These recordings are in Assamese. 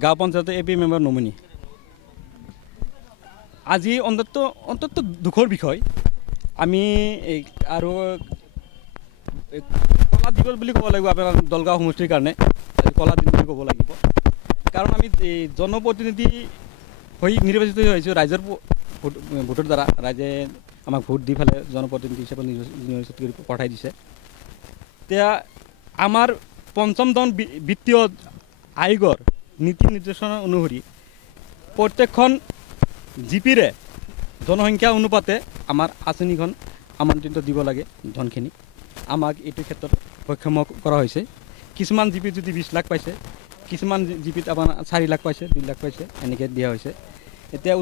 গাঁও পঞ্চায়তৰ এপি মেম্বাৰ নমিনি। আজি অন্তত দুখৰ বিষয়। আমি আৰু কলা দিৱস বুলি ক'ব লাগিব আপোনাৰ দলগাঁও সমষ্টিৰ কাৰণে, কলা দিন বুলি ক'ব লাগিব। কাৰণ আমি জনপ্ৰতিনিধি হৈ নিৰ্বাচিত হৈছোঁ ৰাইজৰ ভোটৰ দ্বাৰা। ৰাইজে আমাক ভোট দি পেলাই জনপ্ৰতিনিধি হিচাপে নিৰ্বাচিত কৰি পঠাই দিছে। এতিয়া আমাৰ পঞ্চমজন বিত্তীয় আয়োগৰ নীতি নিৰ্দেশনা অনুসৰি প্ৰত্যেকখন জিপিৰে জনসংখ্যা অনুপাতে আমাৰ আঁচনিখন আমন্ত্ৰিত দিব লাগে ধনখিনি। আমাক এইটো ক্ষেত্ৰত সক্ষম কৰা হৈছে। কিছুমান জিপিত যদি 20 লাখ পাইছে, কিছুমান জিপিত আপোনাৰ 4 লাখ পাইছে, 2 লাখ পাইছে, এনেকৈ দিয়া হৈছে। এতিয়া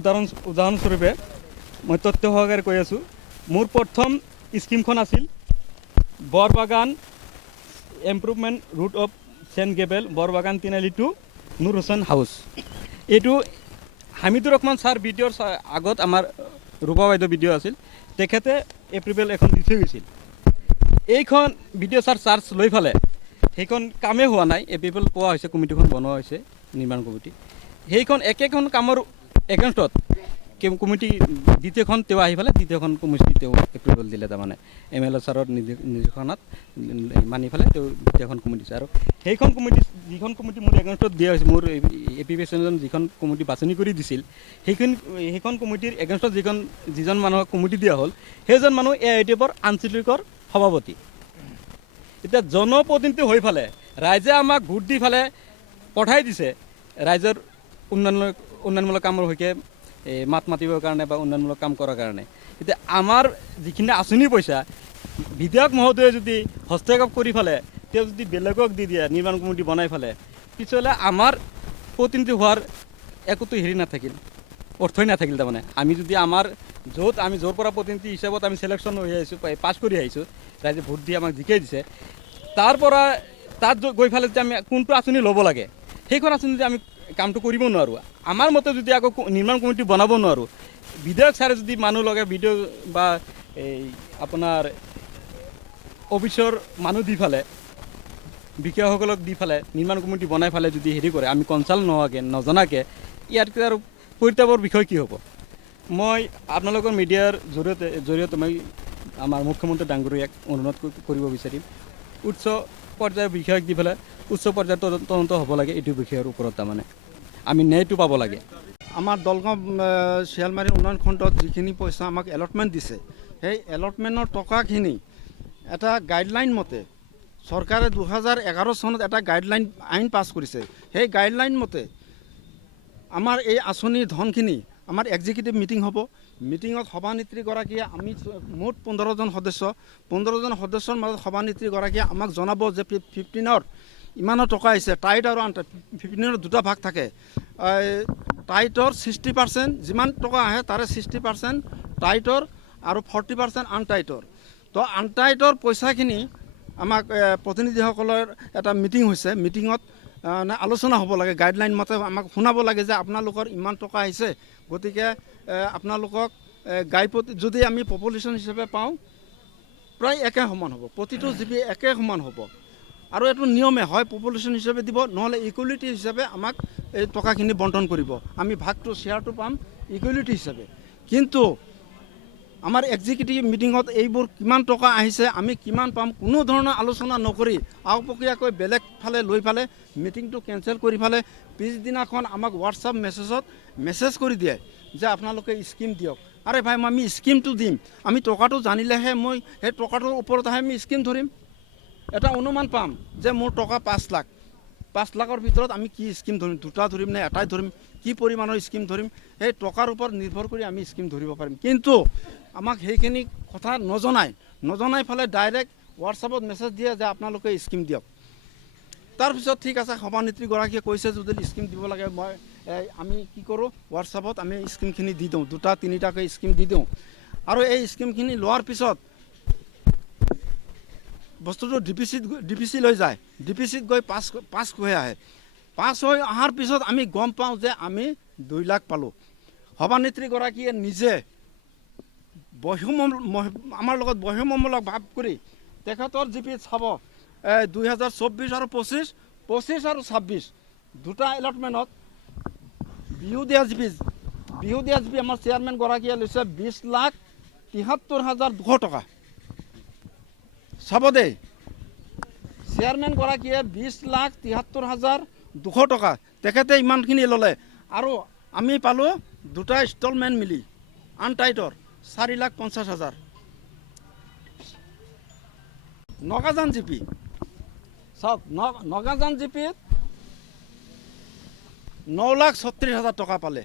উদাহৰণস্বৰূপে মই তথ্য সহকাৰে কৈ আছোঁ। মোৰ প্ৰথম স্কিমখন আছিল বৰবাগান ইম্প্ৰুভমেণ্ট ৰুট অফ চেণ্ট গেবেল, বৰবাগান তিনিআলি টু নুৰ হোসেন হাউচ। এইটো হামিদুৰ ৰহমান ছাৰ ভিডিঅ'ৰ আগত আমাৰ ৰূপা বাইদেউ ভিডিঅ' আছিল, তেখেতে এপ্ৰিল এখন দি থৈ গৈছিল। এইখন ভিডিঅ' চাৰ্জ লৈ পেলাই সেইখন কামেই হোৱা নাই। এপ্ৰিল পোৱা হৈছে, কমিটিখন বনোৱা হৈছে, নিৰ্মাণ কমিটি। সেইখন একেখন কামৰ এগেইনষ্টত কমিটি দ্বিতীয়খন তেওঁ আহি পেলাই দ্বিতীয়খন কমিটি তেওঁ এপ্ৰিল দিলে। তাৰমানে MLA ছাৰৰ নিৰ্দেশনাত মানি পেলাই তেওঁ দ্বিতীয়খন কমিটি দিছে। আৰু সেইখন কমিটি যিখন কমিটি মোৰ এগেইনষ্টত দিয়া হৈছে, মোৰ এপ্লিকেশ্যনজন যিখন কমিটি বাছনি কৰি দিছিল, সেইখন কমিটিৰ এগেইনষ্টত যিজন মানুহক কমিটি দিয়া হ'ল, সেইজন মানুহ AITF আঞ্চলিকৰ সভাপতি। এতিয়া জনপ্ৰতিনিধি হৈ পেলাই ৰাইজে আমাক ভোট দি পেলাই পঠাই দিছে ৰাইজৰ উন্নয়নমূলক কামৰ হৈকে মাত মাতিবৰ কাৰণে বা উন্নয়নমূলক কাম কৰাৰ কাৰণে। এতিয়া আমাৰ যিখিনি আঁচনি পইচা বিধায়ক মহোদয়ে যদি হস্তক্ষেপ কৰি পেলাই তেওঁ যদি বেলেগক দি দিয়ে, নিৰ্মাণ কমিটি বনাই পেলাই, পিছলৈ আমাৰ প্ৰতিনিধি হোৱাৰ একোতো হেৰি নাথাকিল, অৰ্থই নাথাকিল। তাৰমানে আমি যদি আমি য'ৰ পৰা প্ৰতিনিধি হিচাপত আমি চিলেকশ্যন হৈ আহিছোঁ, পাছ কৰি আহিছোঁ, ৰাইজে ভোট দি আমাক জিকাই দিছে, তাৰ পৰা তাত গৈ পেলাই যদি আমি কোনটো আঁচনি ল'ব লাগে, সেইখন আঁচনি যদি আমি কামটো কৰিব নোৱাৰোঁ, আমাৰ মতে যদি আকৌ নিৰ্মাণ কমিটি বনাব নোৱাৰোঁ, বিধায়ক ছাৰে যদি মানুহ লগাই ভিডিঅ' বা এই আপোনাৰ অফিচৰ মানুহ দি পেলাই, বিষয়াসকলক দি পেলাই নিৰ্মাণ কমিটি বনাই পেলাই যদি হেৰি কৰে, আমি কনচাল্ট নোহোৱাকৈ নজনাকৈ, ইয়াতকৈ আৰু পৰিতাপৰ বিষয় কি হ'ব? মই আপোনালোকৰ মিডিয়াৰ জৰিয়তে মই আমাৰ মুখ্যমন্ত্ৰী ডাঙৰীয়াক অনুৰোধ কৰিব বিচাৰিম, উচ্চ পৰ্যায়ৰ বিষয়াক দি পেলাই উচ্চ পৰ্যায়ৰ তদন্ত হ'ব লাগে এইটো বিষয়ৰ ওপৰত। তাৰমানে আমি ন্যায়টো পাব লাগে। আমাৰ দলগাঁও শিয়ালমাৰী উন্নয়ন খণ্ডত যিখিনি পইচা আমাক এলটমেণ্ট দিছে, সেই এলটমেণ্টৰ টকাখিনি এটা গাইডলাইন মতে চৰকাৰে 2011 চনত এটা গাইডলাইন আইন পাছ কৰিছে। সেই গাইডলাইন মতে আমাৰ এই আঁচনিৰ ধনখিনি আমাৰ এক্সিকিউটিভ মিটিং হ'ব। মিটিঙত সভানেত্ৰীগৰাকীয়ে আমি মুঠ 15জন সদস্য, 15জন সদস্যৰ মাজত সভানেত্ৰীগৰাকীয়ে আমাক জনাব যে 15ৰ ইমানৰ টকা আহিছে। টাইট আৰু 15ৰ দুটা ভাগ থাকে। টাইটৰ 60% যিমান টকা আহে তাৰে 60% টাইটৰ আৰু 40% আনটাইটৰ। তো আনটাইটৰ পইচাখিনি আমাক প্ৰতিনিধিসকলৰ এটা মিটিং হৈছে। মিটিঙত আলোচনা হ'ব লাগে, গাইডলাইন মতে আমাক শুনাব লাগে যে আপোনালোকৰ ইমান টকা আহিছে, গতিকে আপোনালোকক গাইপতি যদি আমি পপুলেশ্যন হিচাপে পাওঁ প্ৰায় একে সমান হ'ব, প্ৰতিটো জিপি একে সমান হ'ব। আৰু এইটো নিয়মে হয় পপুলেশ্যন হিচাপে দিব, নহ'লে ইকুৱেলিটি হিচাপে আমাক এই টকাখিনি বণ্টন কৰিব। আমি ভাগটো শ্বেয়াৰটো পাম ইকুৱেলিটি হিচাপে। কিন্তু আমাৰ এক্সিকিউটিভ মিটিঙত এইবোৰ কিমান টকা আহিছে, আমি কিমান পাম, কোনো ধৰণৰ আলোচনা নকৰি আওপকীয়াকৈ বেলেগ ফালে লৈ পেলাই মিটিংটো কেঞ্চেল কৰি পেলাই পিছদিনাখন আমাক হোৱাটছআপ মেছেজ কৰি দিয়ে যে আপোনালোকে স্কিম দিয়ক। আৰে ভাই, আমি স্কিমটো দিম, আমি টকাটো জানিলেহে মই সেই টকাটোৰ ওপৰতহে আমি স্কিম ধৰিম। এটা অনুমান পাম যে মোৰ টকা 5 লাখ, 5 লাখৰ ভিতৰত আমি কি স্কিম ধৰিম, দুটা ধৰিম নে এটাই ধৰিম, কি পৰিমাণৰ স্কিম ধৰিম, সেই টকাৰ ওপৰত নিৰ্ভৰ কৰি আমি স্কিম ধৰিব পাৰিম। কিন্তু আমাক সেইখিনি কথা নজনাই পেলাই ডাইৰেক্ট হোৱাটছআপত মেছেজ দিয়ে যে আপোনালোকে স্কিম দিয়ক। তাৰপিছত ঠিক আছে, সভানেত্ৰীগৰাকীয়ে কৈছে যদি স্কিম দিব লাগে, আমি কি কৰোঁ, হোৱাটছআপত আমি স্কিমখিনি দি দিওঁ, 2-3টাকৈ স্কিম দি দিওঁ। আৰু এই স্কিমখিনি লোৱাৰ পিছত বস্তুটো ডিপিচি লৈ যায়, ডিপিচিত গৈ পাছ হৈ আহে। পাছ হৈ অহাৰ পিছত আমি গম পাওঁ যে আমি 2 লাখ পালোঁ। সভানেত্ৰীগৰাকীয়ে নিজে আমাৰ লগত বহ্যমূলক ভাৱ কৰি তেখেতৰ জিপিত চাব 2024 আৰু 25 আৰু 26 দুটা এলটমেণ্টত বিহুদীয়া জিপি আমাৰ চেয়াৰমেনগৰাকীয়ে লৈছে 20,73,200 টকা। চাব দেই, চেয়াৰমেনগৰাকীয়ে 20,73,200 টকা তেখেতে ইমানখিনি ল'লে। আৰু আমি পালোঁ দুটা ইনষ্টলমেণ্ট মিলি আনটাইটৰ 4,50,000। নগাজান জিপি চাওক, নগাজান জিপিত 9,36,000 টকা পালে,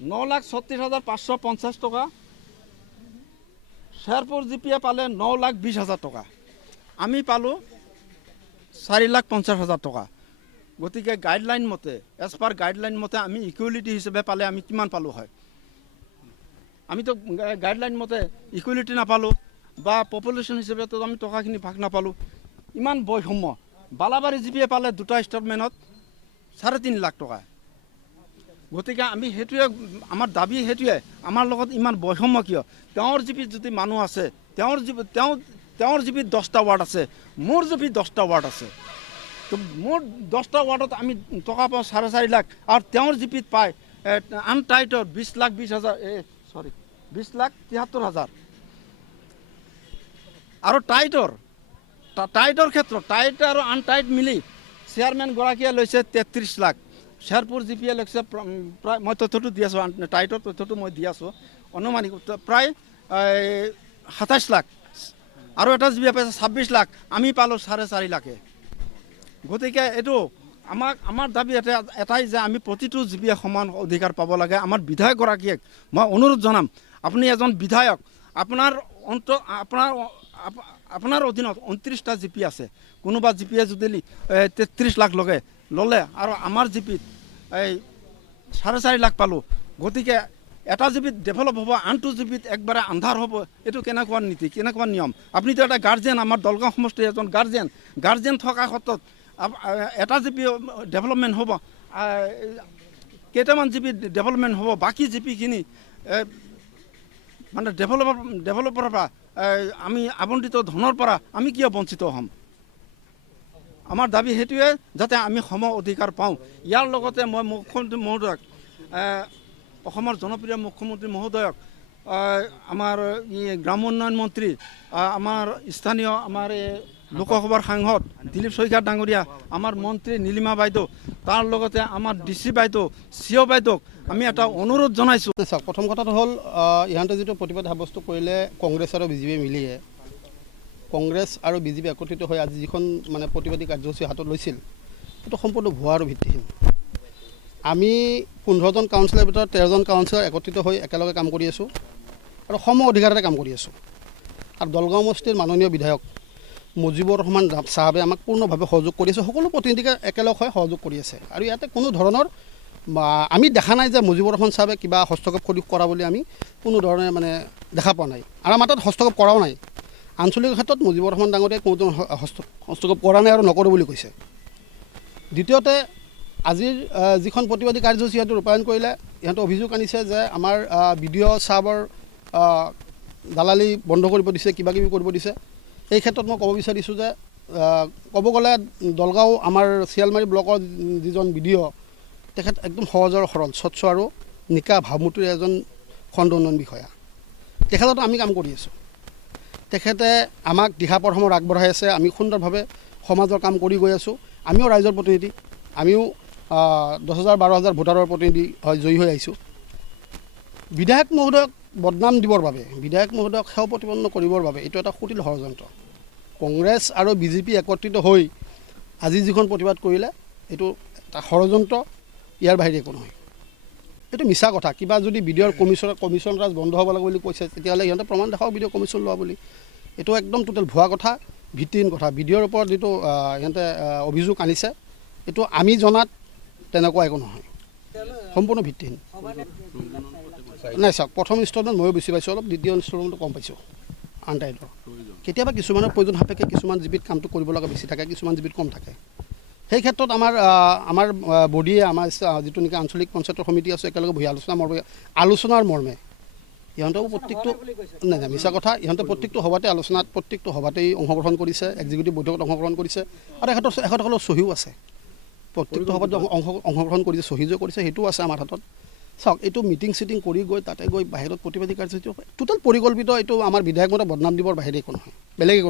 9,36,550 টকা। শ্বেৰপুৰ জিপিয়ে পালে 9,20,000 টকা। আমি পালোঁ 4,50,000 টকা। গতিকে গাইডলাইন মতে, এজ পাৰ গাইডলাইন মতে আমি ইকুৱেলিটি হিচাপে পালে আমি কিমান পালোঁ হয়? আমিতো গাইডলাইন মতে ইকুৱেলিটি নাপালোঁ বা পপুলেশ্যন হিচাপেতো আমি টকাখিনি ভাগ নাপালোঁ। ইমান বৈষম্য। বালাবাৰী জিপিয়ে পালে দুটা ইনষ্টলমেণ্টত 3.5 লাখ টকা। গতিকে আমি সেইটোৱে আমাৰ দাবী, সেইটোৱে আমাৰ লগত ইমান বৈষম্য কিয়? তেওঁৰ জিপিত যদি মানুহ আছে, তেওঁৰ জিপিত 10টা ৱাৰ্ড আছে, মোৰ জিপিত 10টা ৱাৰ্ড আছে। তো মোৰ 10টা ৱাৰ্ডত আমি টকা পাওঁ 4.5 লাখ, আৰু তেওঁৰ জিপিত পায় আনটাইটৰ 20,73,000। আৰু টাইটৰ ক্ষেত্ৰত টাইট আৰু আনটাইট মিলি চেয়াৰমেনগৰাকীয়ে লৈছে 33 লাখ। শ্বেৰপুৰ জিপিয়ে লৈছে প্ৰায়, মই তথ্যটো দি আছোঁ, টাইটৰ তথ্যটো মই দি আছোঁ, অনুমানিক প্ৰায় 27 লাখ। আৰু এটা জিপিয়ে পাইছে 26 লাখ। আমি পালোঁ 4.5 লাখে। গতিকে এইটো আমাৰ দাবী এটাই যে আমি প্ৰতিটো জিপিয়ে সমান অধিকাৰ পাব লাগে। আমাৰ বিধায়কগৰাকীক মই অনুৰোধ জনাম, আপুনি এজন বিধায়ক, আপোনাৰ অধীনত 29টা জিপি আছে। কোনোবা জিপিয়ে যদি 33 লাখ ল'লে আৰু আমাৰ জিপিত 4.5 লাখ পালোঁ, গতিকে এটা জিপিত ডেভেলপ হ'ব, আনটো জিপিত একবাৰে আন্ধাৰ হ'ব। এইটো কেনেকুৱা নীতি, কেনেকুৱা নিয়ম? আপুনিতো এটা গাৰ্জেন, আমাৰ দলগাঁও সমষ্টিৰ এজন গাৰ্জেন থকা ক্ষেত্ৰত এটা জিপি ডেভেলপমেণ্ট হ'ব, কেইটামান জিপি ডেভেলপমেণ্ট হ'ব, বাকী জিপিখিনি মানে ডেভেলপাৰৰ পৰা আমি আবণ্টিত ধনৰ পৰা আমি কিয় বঞ্চিত হ'ম? আমাৰ দাবী সেইটোৱে, যাতে আমি সম অধিকাৰ পাওঁ। ইয়াৰ লগতে মই মুখ্যমন্ত্ৰী মহোদয়ক, অসমৰ জনপ্ৰিয় মুখ্যমন্ত্ৰী মহোদয়ক, আমাৰ গ্ৰাম উন্নয়ন মন্ত্ৰী, আমাৰ স্থানীয় আমাৰ লোকসভাৰ সাংসদ দিলীপ শইকীয়া ডাঙৰীয়া, আমাৰ মন্ত্ৰী নীলিমা বাইদেউ, তাৰ লগতে আমাৰ DC বাইদেউ, CO বাইদেউক আমি এটা অনুৰোধ জনাইছোঁ। চাওক, প্ৰথম কথাটো হ'ল ইহঁতে যিটো প্ৰতিবাদ সাব্যস্ত কৰিলে কংগ্ৰেছ আৰু BJP মিলিয়ে, কংগ্ৰেছ আৰু BJP একত্ৰিত হৈ আজি যিখন মানে প্ৰতিবাদী কাৰ্যসূচী হাতত লৈছিল, সেইটো সম্পূৰ্ণ ভুৱা আৰু ভিত্তিহীন। আমি 15জন কাউন্সিলৰ ভিতৰত 13জন কাউন্সিলৰ একত্ৰিত হৈ একেলগে কাম কৰি আছোঁ আৰু সম অধিকাৰতে কাম কৰি আছোঁ। আৰু দলগাঁও সমষ্টিৰ মাননীয় বিধায়ক মুজিবুৰ ৰহমান চাহাবে আমাক পূৰ্ণভাৱে সহযোগ কৰি আছে। সকলো প্ৰতিনিধিকে একেলগ হৈ সহযোগ কৰি আছে। আৰু ইয়াতে কোনো ধৰণৰ আমি দেখা নাই যে মুজিবুৰ ৰহমান চাহাবে কিবা হস্তক্ষেপ কৰা বুলি আমি কোনো ধৰণে মানে দেখা পোৱা নাই, আৰু আমাৰ তাত হস্তক্ষেপ কৰাও নাই। আঞ্চলিক ক্ষেত্ৰত মুজিবুৰ ৰহমান ডাঙৰীয়াই কোনো হস্তক্ষেপ কৰা নাই আৰু নকৰোঁ বুলি কৈছে। দ্বিতীয়তে, আজিৰ যিখন প্ৰতিবাদী কাৰ্যসূচী সিহঁতে ৰূপায়ণ কৰিলে, ইহঁতে অভিযোগ আনিছে যে আমাৰ BDO চাহাবৰ দালালি বন্ধ কৰিব দিছে, কিবাকিবি কৰিব দিছে। এই ক্ষেত্ৰত মই ক'ব বিচাৰিছোঁ যে ক'ব গ'লে দলগাঁও আমাৰ শিয়ালমাৰী ব্লকৰ যিজন BDO, তেখেত একদম সহজ আৰু সৰল, স্বচ্ছ আৰু নিকা ভাৱমূৰ্তিৰ এজন খণ্ড উন্নয়ন বিষয়া। তেখেতত আমি কাম কৰি আছোঁ। তেখেতে আমাক দিহা পৰামৰ্শ আগবঢ়াই আছে। আমি সুন্দৰভাৱে সমাজৰ কাম কৰি গৈ আছোঁ। আমিও ৰাইজৰ প্ৰতিনিধি, আমিও 10,000 12,000 ভোটাৰৰ প্ৰতিনিধি জয়ী হৈ আহিছোঁ। বিধায়ক মহোদয়ক বদনাম দিবৰ বাবে, বিধায়ক মহোদয়ক সেৱা প্ৰতিপন্ন কৰিবৰ বাবে এইটো এটা কুটিল ষড়যন্ত্ৰ। কংগ্ৰেছ আৰু BJP একত্ৰিত হৈ আজি যিখন প্ৰতিবাদ কৰিলে, এইটো এটা ষড়যন্ত্ৰ, ইয়াৰ বাহিৰে একো নহয়। এইটো মিছা কথা। কিবা যদি BDOৰ কমিশ্যন ৰাজ বন্ধ হ'ব লাগে বুলি কৈছে, তেতিয়াহ'লে সিহঁতে প্ৰমাণ দেখাওক BDO কমিশ্যন লোৱা বুলি। এইটো একদম টোটেল ভুৱা কথা, ভিত্তিহীন কথা। BDOৰ ওপৰত যিটো সিহঁতে অভিযোগ আনিছে, এইটো আমি জনাত তেনেকুৱা একো নহয়, সম্পূৰ্ণ ভিত্তিহীন। নাই চাওক, প্ৰথম ইনষ্টলমেণ্ট ময়ো বেছি পাইছোঁ অলপ, দ্বিতীয় ইনষ্টলমেণ্টটো কম পাইছোঁ আনটাইটৰ। কেতিয়াবা কিছুমানৰ প্ৰয়োজন সাপেক্ষে কিছুমান জিপিত কামটো কৰিব লগা বেছি থাকে, কিছুমান জিপিত কম থাকে। সেই ক্ষেত্ৰত আমাৰ বডিয়ে, আমাৰ যিটো নেকি আঞ্চলিক পঞ্চায়তৰ সমিতি আছে, একেলগে বহি আলোচনাৰ মৰ্মে ইহঁতেও প্ৰত্যেকটো নাই নাই মিছা কথা, ইহঁতে প্ৰত্যেকটো সভাতে আলোচনাত প্ৰত্যেকটো সভাতেই অংশগ্ৰহণ কৰিছে, এক্সিকিউটিভ বৈঠকত অংশগ্ৰহণ কৰিছে আৰু এখেতৰ চহীও আছে, প্ৰত্যেকটো সভাত অংশগ্ৰহণ কৰিছে, চহী যে কৰিছে সেইটোও আছে আমাৰ হাতত। চাওক, এইটো মিটিং চিটিং কৰি গৈ তাতে গৈ বাহিৰত প্ৰতিবাদী কাৰ্যসূচী টোটেল পৰিকল্পিত, এইটো আমাৰ বিধায়ক মতে বদনাম দিবৰ বাহিৰে একো নহয়, বেলেগ একো নহয়।